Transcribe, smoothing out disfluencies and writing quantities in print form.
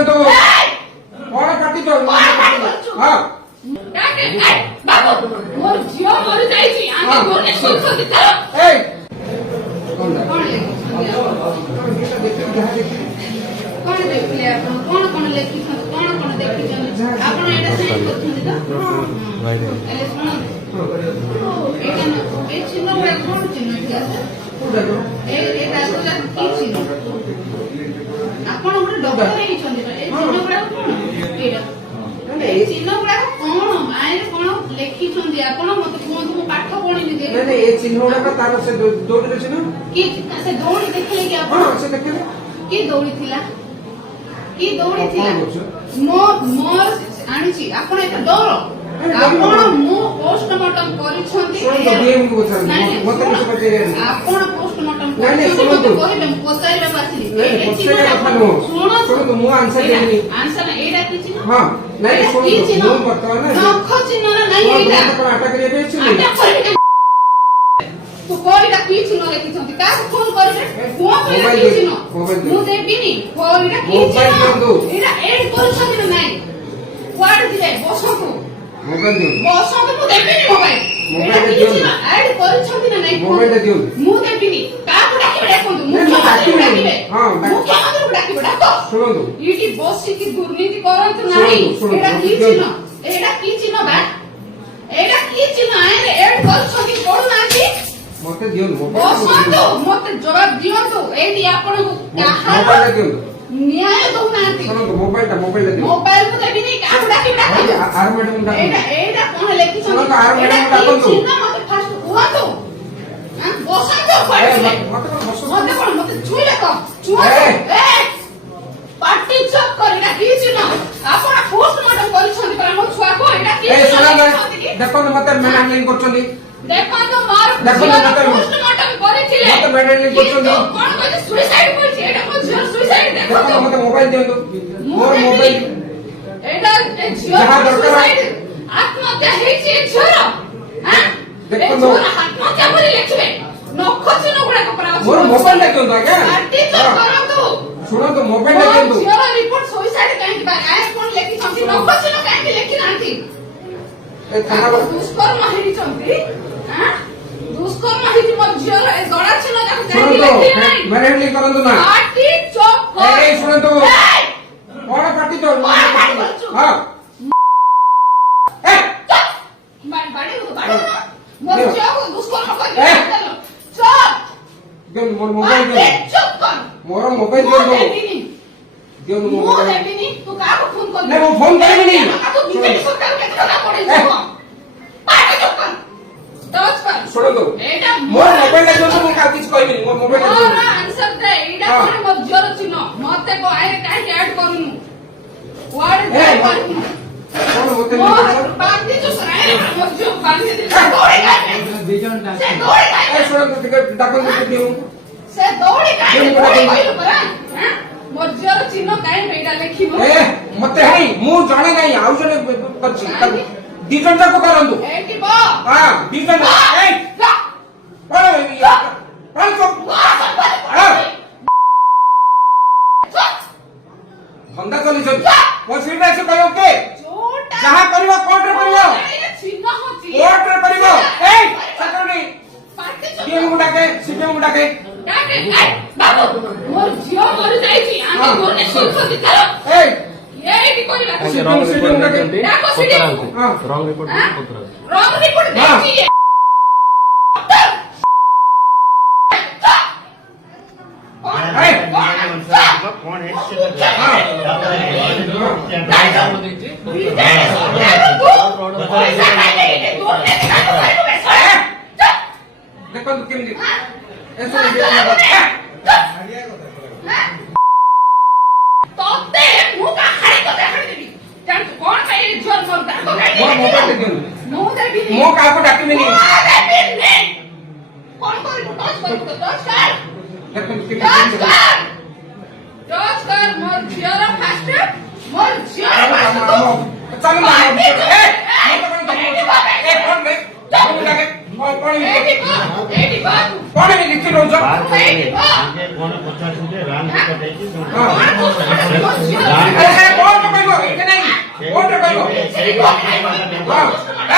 ଶୁଣନ୍ତୁ କଣ ପାଟି ତ ହଁ ବାବୁ ମୋର ଝିଅ ମରି ଯାଇଛି ଆମେ ଗୋନେ ଶୋଇଛନ୍ତି ତାର ଏଇ କଣ ଦେଖିଲେ ଆପଣ କଣ ଲେଖିଛନ୍ତି କଣ ଦେଖିଛନ୍ତି ଆପଣ ଏଇଟା ସାଇନ୍ କରୁଛନ୍ତି ତ ହେଲେ ଶୁଣନ୍ତୁ ଏଇଟା ଏ ଚିହ୍ନ ଗୁଡା କଣ ଚିହ୍ନ ଏଠି ଅଛି ଏଇଟା କି ଚିହ୍ନ ଆପଣ ଗୋଟେ ଡକ୍ଟର ହେଇଛନ୍ତି ଏ ଚିହ୍ନ ଗୁଡାକ କଣ ଏଇଟା এই চিহ্ন গুড়াক কোন আইন কোন লেখিছন্তি আপন মতে কোনটো মু পাঠ পড়িনি যে না এই চিহ্ন গুড়াক তার সে দৌড়ি চিহ্ন কি সে দৌড়ি দেখিলে কি আপন হ্যাঁ সে দেখিলে কি দৌড়ি থিলা মোর আনিছি আপন এটা ডর আপন মু পোস্টমর্টম করিছন্তি মতে কিছু পচারে আপন পোস্টমর্টম করিছন্তি মতে কহিবে পচাইবা বাসলি এই চিহ্ন শুনো মু আনসার দেনি আনসার না এইটা কি চিহ্ন हां नहीं सुनो मु बर्तमान नख चिन्ह ना नहीं एटा तो आटा करे बेछि आटा करे तू कोइटा की चिन्ह लेखिछंती का फोन करबे फोन पे की चिन्ह मु देबिनी कोइटा की चिन्ह एटा एड करछंती ना नहीं क्वाड दिले बसंतु मोबाइल दियो बसंतु मु देबिनी मोबाइल दियो एड करछंती ना नहीं मोबाइल दियो मु देबिनी का को डाकिबे देखंतु मु डाकिबे हां मुख्यमंत्री को डाकिबे डाको सुनंतु इटी बसी की दुर्नीति करंतु नाही एटा की चिन्ह बा एटा की चिन्ह आए एड करछंती कोड नाची मते दियो बसंतु मते जवाब दियंतु एटी आपण को मोबाइल दियो न्याय दो नाती सुनंतु मोबाइल दियो मोबाइल को देबिनी का को डाकिबे आर मैडम डाको एटा कोन लेखि सुनंतु आर मैडम डाको चिन्ह मते फास्ट हुआतो बसंतु मते कोन मते छुइले को छुआ पार्टी चक करिना की चिन्ह आपण पोस्टमार्टम करिछन पर हम छुआ को एटा की ए सुनंतु देखो मते मैनेजमेंट करछनी देखो तो मार पोस्टमार्टम करिथिले मते मैनेजमेंट करछनी कोन कहि सुसाइड करछि एटा को सुसाइड देखो देखो मते मोबाइल दियो मोर मोबाइल एटा सुसाइड आत्महत्या हेछि छोर हां देखो नो आत्महत्या करि लेखिबे नख चिन्ह गुडा कपरा मोर मोबाइल दियो आज्ञा पार्टी चक करंतु सुनो तो मोबाइल दियो झियो रिपोर्ट सुसाइड काहे बा आय कोन लेखि छथि नख चिन्ह काहे लेखि नांती ए थाना दुष्कर्म हेरिछंती हां दुष्कर्म हेरि म झियो ए गडा चिन्ह ताको काहे सुनो लेखि तो नाही मैनेजमेंट करंतु ना पार्टी चक कर ए सुनो तो कोन पार्टी तो हां ए बाड़ी मोर झियो को दुष्कर्म कर चक दियो मोर मोबाइल दियो चक कर मोर मोबाइल दियो मोबाइल देबिनी तू का को फोन कर नहीं वो फोन करबिनी तू बीजेपी सरकार के ठगा पड़े जो पाटा चक कर टच कर सुनो तो एटा मोर मोबाइल दियो तो का किछ कहबिनी मोर मोबाइल मोर दियो आंसर दे एटा कोन मोर झियो चिन्ह मते को आए काहे ऐड करूनु वार्ड दे करूनु कोन होते मोर बांधी जो सराय मोर झियो बांधी दे दौड़े काहे से दौड़े काहे ए सुनो तो टिकट डाकन दे दियो से दौड़े काहे कहलो परा हां मोर झियो चिन्ह काहे बेटा लेखिबो ए मते हई मु जाने नहीं आउ जने करछि दिजन जाको करंतु एटी बा हां दिजन ए कोन या कोन को धंदा चली छ कोन सीट में कहियो के जहां करिवो कोर्ट रे करिवो चिन्ह होची कोर्ट रे करिवो ए सेक्रेटरी पार्टी डीएम गुडा के सीपीएम गुडा के बाबू मोर झियो मरि जाईची आमे गोने सुखति तार ए एटी करिला रॉन्ग रिपोर्ट देते डाको सिटी हां रॉन्ग रिपोर्ट पत्र रॉन्ग रिपोर्ट देची कौन है देखो तो केम ऐसे तोते मुका खाई को देखाई देबी जान कोन खाई जोर मोर दाको खाई मोर मोबाइल दे नो देबी मो का को डाकि नहीं देबी ने कोन करिबो टच करिबो टच कर देखो तो केम टच कर मोर झियोर फास्ट मोर झियोर फास्ट चल ना ए कौन बे कौन लगे कौन एटी बा कौन में लिखि रहौ छ एटी बा कौन 50 राम को देकी हां ଭାଇ ବାଲା ହଁ